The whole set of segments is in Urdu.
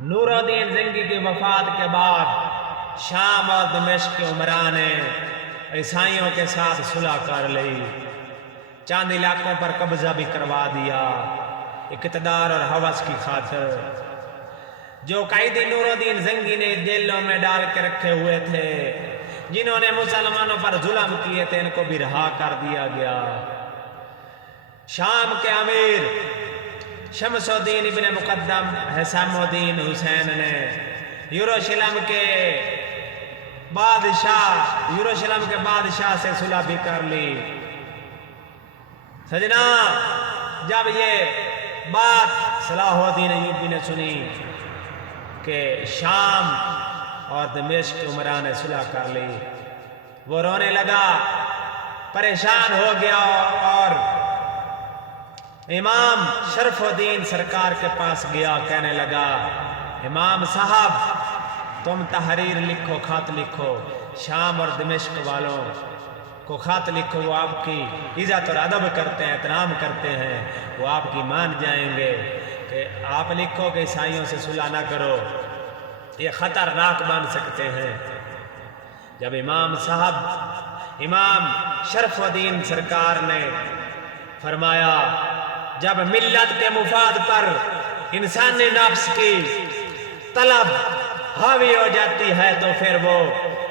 نور الدین زنگی کی وفات کے بعد شام اور دمشق کے عمرا نے عیسائیوں کے ساتھ صلح کر لی، چند علاقوں پر قبضہ بھی کروا دیا اقتدار اور ہوس کی خاطر۔ جو قیدی نور الدین زنگی نے جیلوں میں ڈال کے رکھے ہوئے تھے، جنہوں نے مسلمانوں پر ظلم کیے تھے، ان کو بھی رہا کر دیا گیا۔ شام کے امیر شمس الدین ابن مقدم حسام الدین حسین نے یروشلم کے بادشاہ سے صلح بھی کر لی۔ سجنا، جب یہ بات صلاح الدین ایوبی نے سنی کہ شام اور دمشق عمرا نے صلح کر لی، وہ رونے لگا، پریشان ہو گیا اور امام شرف الدین سرکار کے پاس گیا، کہنے لگا، امام صاحب تم تحریر لکھو، خط لکھو، شام اور دمشق والوں کو خط لکھو، وہ آپ کی عزت اور ادب کرتے ہیں، احترام کرتے ہیں، وہ آپ کی مان جائیں گے کہ آپ لکھو کہ عیسائیوں سے صلح نہ کرو، یہ خطرناک بن سکتے ہیں۔ جب امام شرف الدین سرکار نے فرمایا، جب ملت کے مفاد پر انسانی نفس کی طلب حاوی ہو جاتی ہے تو پھر وہ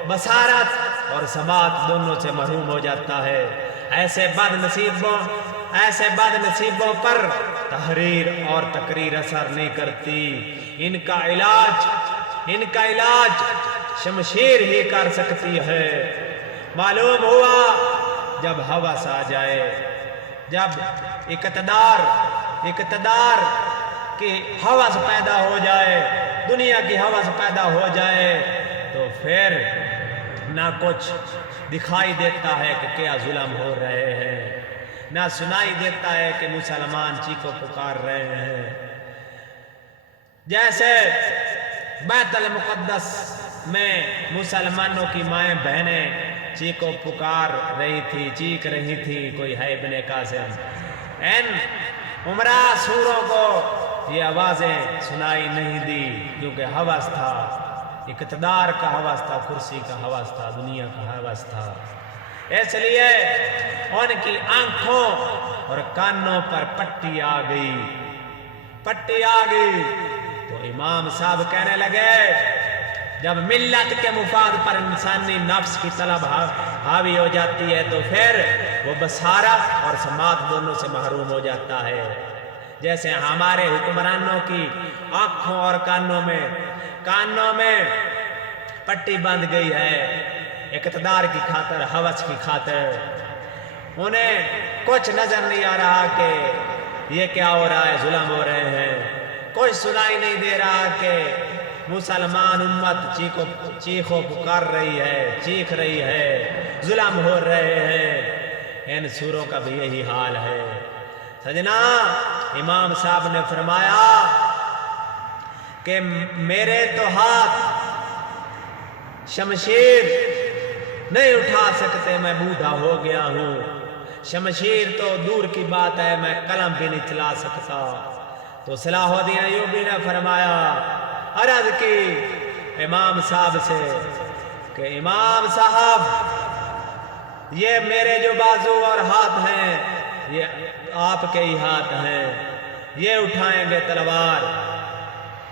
بصارت اور سماعت دونوں سے محروم ہو جاتا ہے۔ ایسے بد نصیبوں پر تحریر اور تقریر اثر نہیں کرتی، ان کا علاج شمشیر ہی کر سکتی ہے۔ معلوم ہوا جب ہوس آ جائے، جب اقتدار کی ہوس پیدا ہو جائے، دنیا کی ہوس پیدا ہو جائے، تو پھر نہ کچھ دکھائی دیتا ہے کہ کیا ظلم ہو رہے ہیں، نہ سنائی دیتا ہے کہ مسلمان چیخو پکار رہے ہیں۔ جیسے بیت المقدس میں مسلمانوں کی مائیں بہنیں چیخو پکار رہی تھی، چیخ رہی تھی، کوئی ہے ابن قاسم، ان عمرا سوروں کو یہ آوازیں سنائی نہیں دی، کیونکہ ہوس تھا، اقتدار کا ہوس تھا، کرسی کا ہوس تھا، دنیا کا ہوس تھا۔ اس لیے ان کی آنکھوں اور کانوں پر پٹی آ گئی تو امام صاحب کہنے لگے، جب ملت کے مفاد پر انسانی نفس کی طلب حاوی ہو جاتی ہے تو پھر وہ بصارت اور سماعت دونوں سے محروم ہو جاتا ہے۔ جیسے ہمارے حکمرانوں کی آنکھوں اور کانوں میں پٹی بندھ گئی ہے، اقتدار کی خاطر، ہوس کی خاطر، انہیں کچھ نظر نہیں آ رہا کہ یہ کیا ہو رہا ہے، ظلم ہو رہے ہیں، کچھ سنائی نہیں دے رہا کہ مسلمان امت چیخو پکار رہی ہے، چیخ رہی ہے، ظلم ہو رہے ہیں۔ ان سوروں کا بھی یہی حال ہے۔ سجنا، امام صاحب نے فرمایا کہ میرے تو ہاتھ شمشیر نہیں اٹھا سکتے، میں بوڑھا ہو گیا ہوں، شمشیر تو دور کی بات ہے، میں قلم بھی نہیں چلا سکتا۔ تو صلاح الدین ایوبی نے فرمایا، عرض کی امام صاحب سے کہ امام صاحب، یہ میرے جو بازو اور ہاتھ ہیں یہ آپ کے ہی ہاتھ ہیں، یہ اٹھائیں گے تلوار۔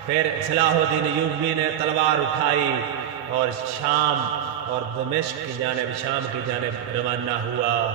پھر صلاح الدین ایوبی نے تلوار اٹھائی اور شام اور دمشق کی جانب روانہ ہوا۔